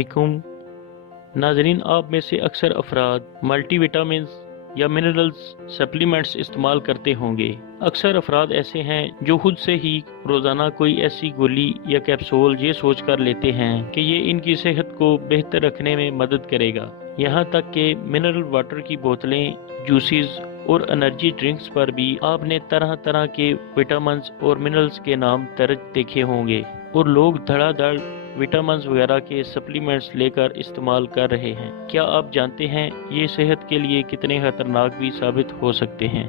अस्सलामुअलैकुम नाजरीन, आप में से अक्सर अफराद मल्टी विटामिन्स या मिनरल्स सप्लीमेंट्स इस्तेमाल करते होंगे। अक्सर अफराद ऐसे हैं जो खुद से ही रोज़ाना कोई ऐसी गोली या कैप्सूल ये सोच कर लेते हैं कि ये इनकी सेहत को बेहतर रखने में मदद करेगा। यहाँ तक कि मिनरल वाटर की बोतलें, जूसेस और एनर्जी ड्रिंक्स पर भी आपने तरह तरह के विटामिन्स और मिनरल्स के नाम दर्ज देखे होंगे और लोग धड़ाधड़ विटामिन्स वगैरह के सप्लीमेंट्स लेकर इस्तेमाल कर रहे हैं। क्या आप जानते हैं ये सेहत के लिए कितने खतरनाक भी साबित हो सकते हैं?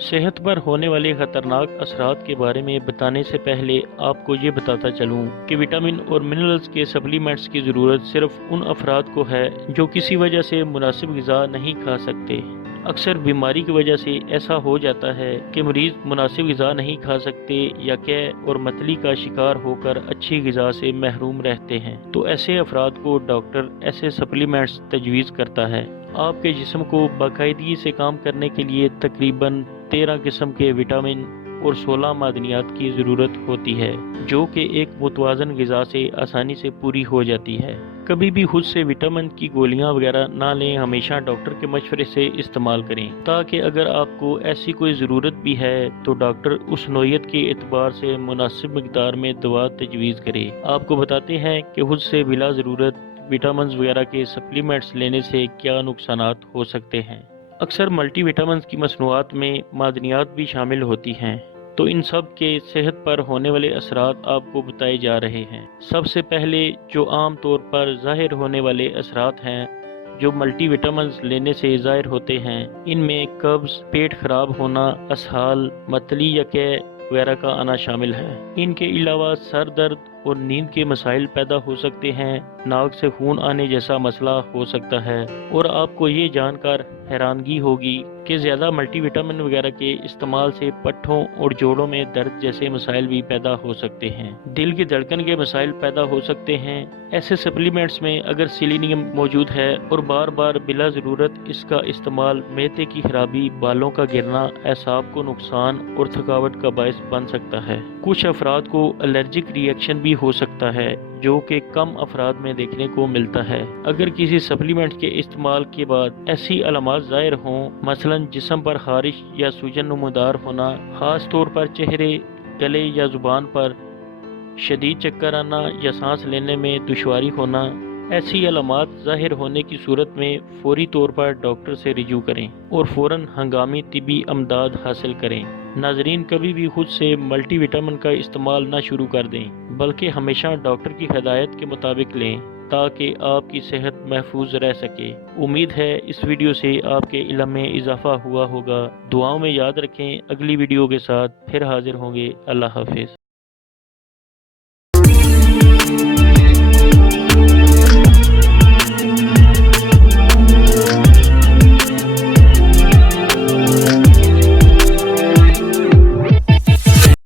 सेहत पर होने वाले खतरनाक असरात के बारे में बताने से पहले आपको ये बताता चलूँ कि विटामिन और मिनरल्स के सप्लीमेंट्स की ज़रूरत सिर्फ उन अफराद को है जो किसी वजह से मुनासिब ग़िज़ा नहीं खा सकते। अक्सर बीमारी की वजह से ऐसा हो जाता है कि मरीज मुनासिब ग़िज़ा नहीं खा सकते या कैं और मतली का शिकार होकर अच्छी ग़िज़ा से महरूम रहते हैं, तो ऐसे अफराद को डॉक्टर ऐसे सप्लीमेंट्स तजवीज़ करता है। आपके जिस्म को बाकायदगी से काम करने के लिए तकरीबन 13 किस्म के विटामिन और 16 मादनियात की ज़रूरत होती है, जो कि एक मुतवाज़न ग़िज़ा से आसानी से पूरी हो जाती है। कभी भी खुद से विटामिन की गोलियां वगैरह ना लें, हमेशा डॉक्टर के मशवरे से इस्तेमाल करें, ताकि अगर आपको ऐसी कोई ज़रूरत भी है तो डॉक्टर उस नौयत के एतबार से मुनासिब मकदार में दवा तजवीज़ करे। आपको बताते हैं कि खुद से बिला ज़रूरत विटामिन वगैरह के सप्लीमेंट्स लेने से क्या नुकसानात हो सकते हैं। अक्सर मल्टी विटामिन की मसनूआत में मादनियात भी शामिल होती हैं, तो इन सब के सेहत पर होने वाले असरात आपको बताए जा रहे हैं। सबसे पहले जो आम तौर पर ज़ाहिर होने वाले असरात हैं जो मल्टी विटामिन्स लेने से ज़ाहिर होते हैं, इनमें कब्ज़, पेट खराब होना, असहाल, मतली या कै वगैरह का आना शामिल है। इनके अलावा सर दर्द और नींद के मसाइल पैदा हो सकते हैं, नाक से खून आने जैसा मसला हो सकता है और आपको ये जानकर हैरानगी होगी कि ज़्यादा मल्टीविटामिन वगैरह के इस्तेमाल से पट्ठों और जोड़ों में दर्द जैसे मसाइल भी पैदा हो सकते हैं। दिल की धड़कन के मसाइल पैदा हो सकते हैं। ऐसे सप्लीमेंट्स में अगर सेलेनियम मौजूद है और बार बार बिला ज़रूरत इसका इस्तेमाल मैदे की खराबी, बालों का गिरना, एसाब को नुकसान और थकावट का बायस बन सकता है। कुछ अफराद को एलर्जिक रिएक्शन भी हो सकता है, जो कि कम अफराद में देखने को मिलता है। अगर किसी सप्लीमेंट के इस्तेमाल के बाद ऐसी अलामात ज़ाहिर हों, मसलन जिस्म पर खारिश या सूजन नमूदार होना, ख़ास तौर पर चेहरे, गले या ज़ुबान पर शदीद चक्कर आना या सांस लेने में दुश्वारी होना, ऐसी अलामात ज़ाहिर होने की सूरत में फौरी तौर पर डॉक्टर से रिजू करें और फ़ौरन हंगामी तिबी अमदाद हासिल करें। नाजरीन, कभी भी खुद से मल्टीविटामिन का इस्तेमाल ना शुरू कर दें, बल्कि हमेशा डॉक्टर की हिदायत के मुताबिक लें, ताकि आपकी सेहत महफूज रह सके। उम्मीद है इस वीडियो से आपके इल्म में इजाफा हुआ होगा। दुआओं में याद रखें। अगली वीडियो के साथ फिर हाजिर होंगे। अल्लाह हाफिज़।